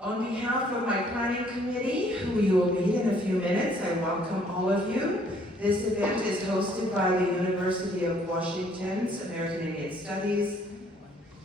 On behalf of my planning committee, who you will meet in a few minutes, I welcome all of you. This event is hosted by the University of Washington's American Indian Studies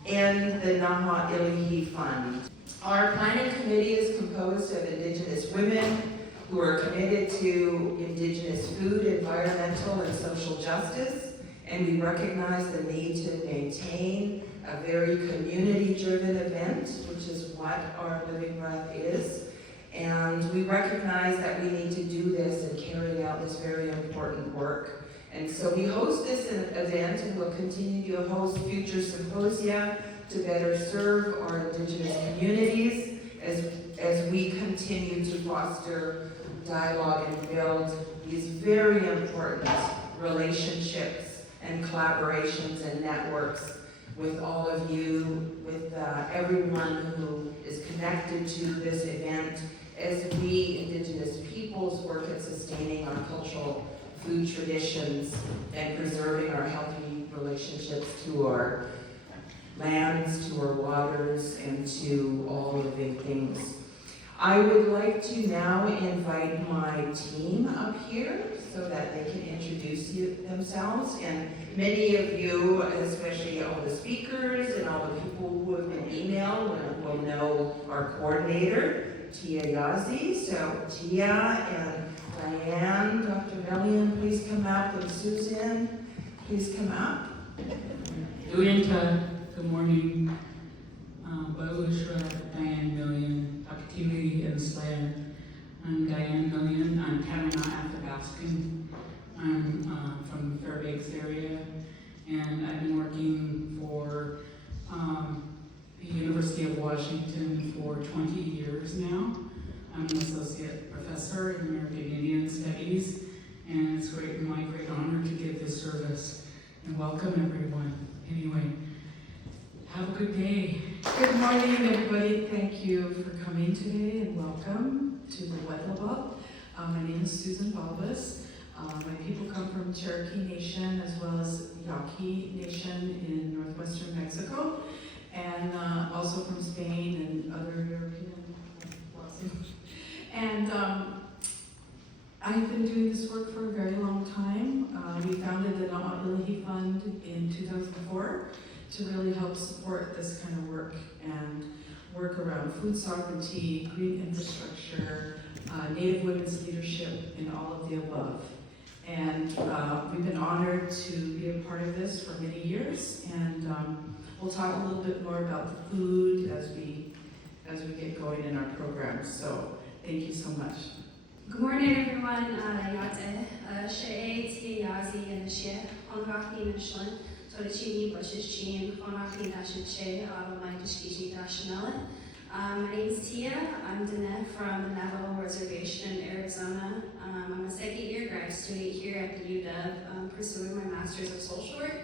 and the Naha Ilihi Fund. Our planning committee is composed of Indigenous women who are committed to Indigenous food, environmental, and social justice, and we recognize the need to maintain a very community-driven event, which is what our Living Breath is. And we recognize that we need to do this and carry out this very important work. And so we host this event and will continue to host future symposia to better serve our Indigenous communities as we continue to foster dialogue and build these very important relationships and collaborations and networks with all of you, with everyone who is connected to this event, as we Indigenous peoples work at sustaining our cultural food traditions and preserving our healthy relationships to our lands, to our waters, and to all living things. I would like to now invite my team up here so that they can introduce themselves. And many of you, especially all the speakers and all the people who have been emailed, will know our coordinator, Tia Yazzie. So Tia and Dian, Dr. Bellion, please come up, and Susan, please come up. Good morning. Dian Million, Aktivi and Slayer. I'm Dian Million. I'm Chenoa Athabascan. I'm from the Fairbanks area, and I've been working for the University of Washington for 20 years now. I'm an associate professor in American Indian Studies, and it's my great honor to give this service. And welcome everyone. Anyway, have a good day. Good morning, everybody. Thank you for coming today and welcome to the wǝጡ øbʔaltx၀. My name is Susan Balbas. My people come from Cherokee Nation as well as Yaqui Nation in northwestern Mexico, and also from Spain and other European places. And I've been doing this work for a very long time. We founded the Naha Ilihi Fund in 2004 to really help support this kind of work and work around food sovereignty, green infrastructure, Native women's leadership, and all of the above. And we've been honored to be a part of this for many years, and we'll talk a little bit more about the food as we get going in our program. So thank you so much. Good morning, everyone. Yazzie and Shea, Honraki Michelin, Torchini, Bushes Chin, Honraki Dashin Shea, Automai Dishkiji Dashinella. My name is Tia. I'm Dian from the Navajo Reservation in Arizona. I'm a second-year grad student here at the UW, pursuing my Master's of Social Work.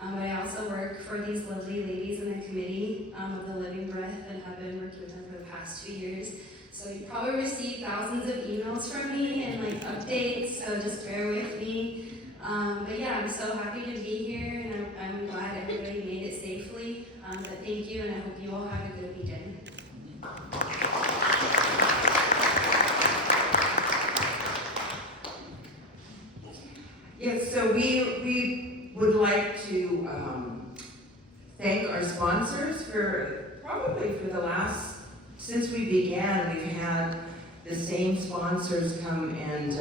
But I also work for these lovely ladies in the committee of the Living Breath, and have been working with them for the past 2 years. So you probably received thousands of emails from me and updates, so just bear with me. But yeah, I'm so happy to be here, and I'm glad everybody made it safely. But thank you, and I hope you all have a good weekend. Yes, so we would like to thank our sponsors for the last, since we began, we've had the same sponsors come and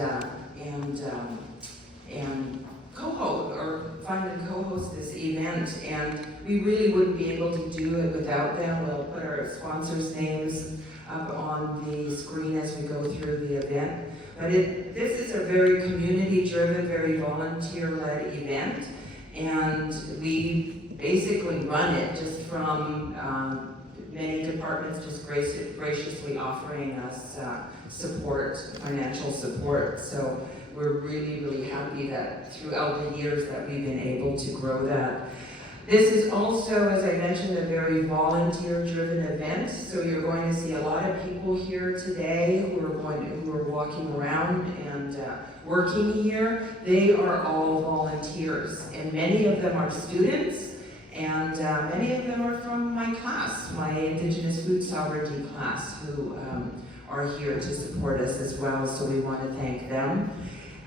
co-host or fund and co-host this event, and we really wouldn't be able to do it without them. We'll put our sponsors' names up on the screen as we go through the event. But this is a very community-driven, very volunteer-led event, and we basically run it just from many departments just graciously offering us support, financial support. So we're really, really happy that throughout the years that we've been able to grow that. This is also, as I mentioned, a very volunteer-driven event. So you're going to see a lot of people here today who are walking around and working here. They are all volunteers, and many of them are students, And many of them are from my class, my Indigenous food sovereignty class, who are here to support us as well, so we want to thank them.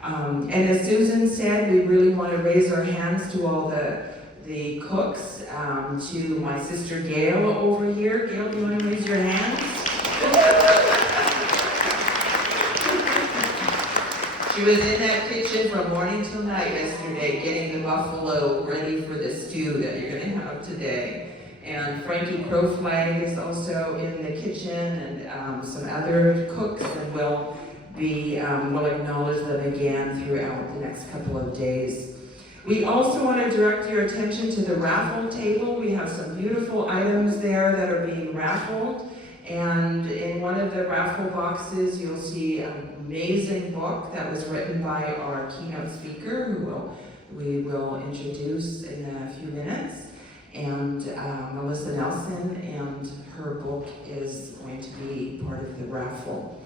And as Susan said, we really want to raise our hands to all the cooks, to my sister Gail over here. Gail, do you want to raise your hands? She was in that kitchen from morning till night yesterday, getting the buffalo ready for the stew that you're going to have today. And Frankie Crowflag is also in the kitchen, and some other cooks, and we'll acknowledge them again throughout the next couple of days. We also want to direct your attention to the raffle table. We have some beautiful items there that are being raffled. And in one of the raffle boxes, you'll see an amazing book that was written by our keynote speaker, who we will introduce in a few minutes. And Melissa Nelson, and her book is going to be part of the raffle.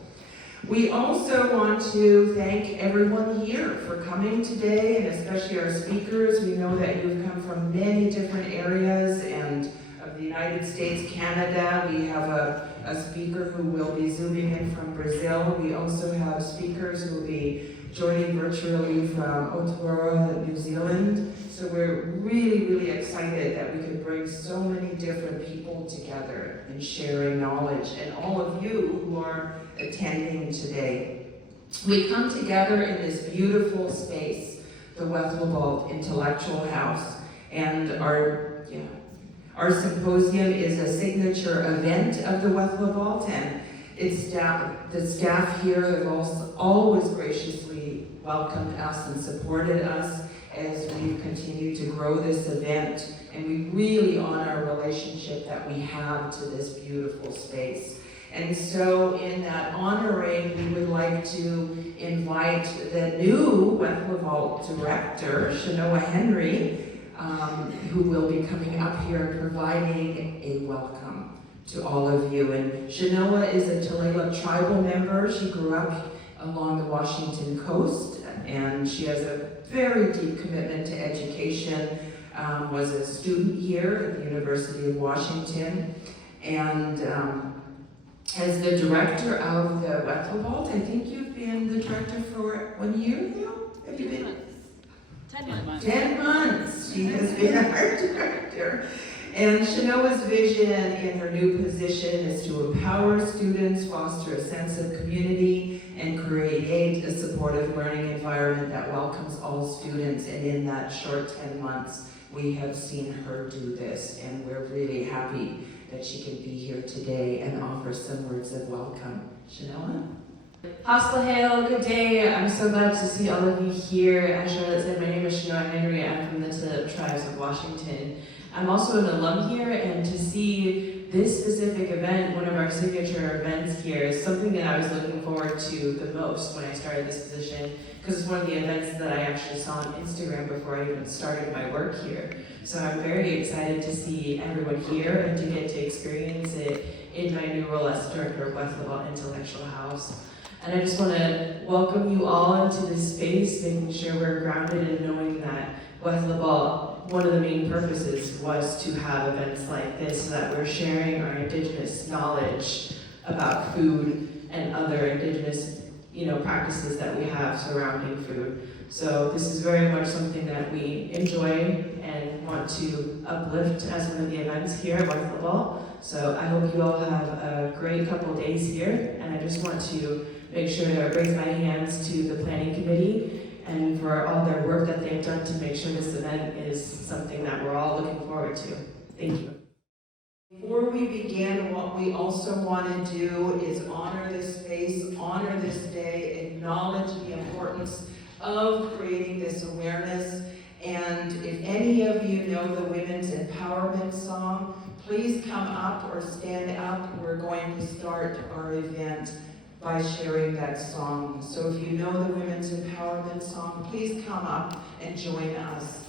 We also want to thank everyone here for coming today, and especially our speakers. We know that you've come from many different areas and of the United States, Canada. We have a speaker who will be zooming in from Brazil. We also have speakers who will be joining virtually from Aotearoa, New Zealand. So we're really, really excited that we could bring so many different people together and sharing knowledge, and all of you who are attending today. We come together in this beautiful space, the wǝtë Intellectual House, and our symposium is a signature event of the wǝtë, and the staff here have also always graciously welcomed us and supported us as we continue to grow this event, and we really honor our relationship that we have to this beautiful space. And so in that honoring, we would like to invite the new wǝtë director, Chenoa Henry, who will be coming up here and providing a welcome to all of you. And Chenoa is a Tulalip tribal member. She grew up along the Washington coast, and she has a very deep commitment to education, was a student here at the University of Washington, and as the director of the wǝtë, I think you've been the director for 1 year now? Have you been? 10 months. 10 months. She has been our director. And Chenoa's vision in her new position is to empower students, foster a sense of community, and create a supportive learning environment that welcomes all students. And in that short 10 months, we have seen her do this, and we're really happy that she can be here today and offer some words of welcome. Chenoa? Haslahale, good day. I'm so glad to see all of you here. As Charlotte said, my name is Chenoa Henry. I'm from the Tulalip Tribes of Washington. I'm also an alum here, and to see this specific event, one of our signature events here, is something that I was looking forward to the most when I started this position, because it's one of the events that I actually saw on Instagram before I even started my work here. So I'm very excited to see everyone here and to get to experience it in my new role as director of wǝtë Intellectual House. And I just want to welcome you all into this space, making sure we're grounded in knowing that wǝtë, one of the main purposes was to have events like this so that we're sharing our Indigenous knowledge about food and other Indigenous practices that we have surrounding food. So this is very much something that we enjoy and want to uplift as one of the events here at wǝtë. So I hope you all have a great couple days here, and I just want to make sure to raise my hands to the planning committee and for all their work that they've done to make sure this event is something that we're all looking forward to. Thank you. Before we begin, what we also want to do is honor this space, honor this day, acknowledge the importance of creating this awareness. And if any of you know the Women's Empowerment song, please come up or stand up. We're going to start our event by sharing that song. So if you know the Women's Empowerment song, please come up and join us.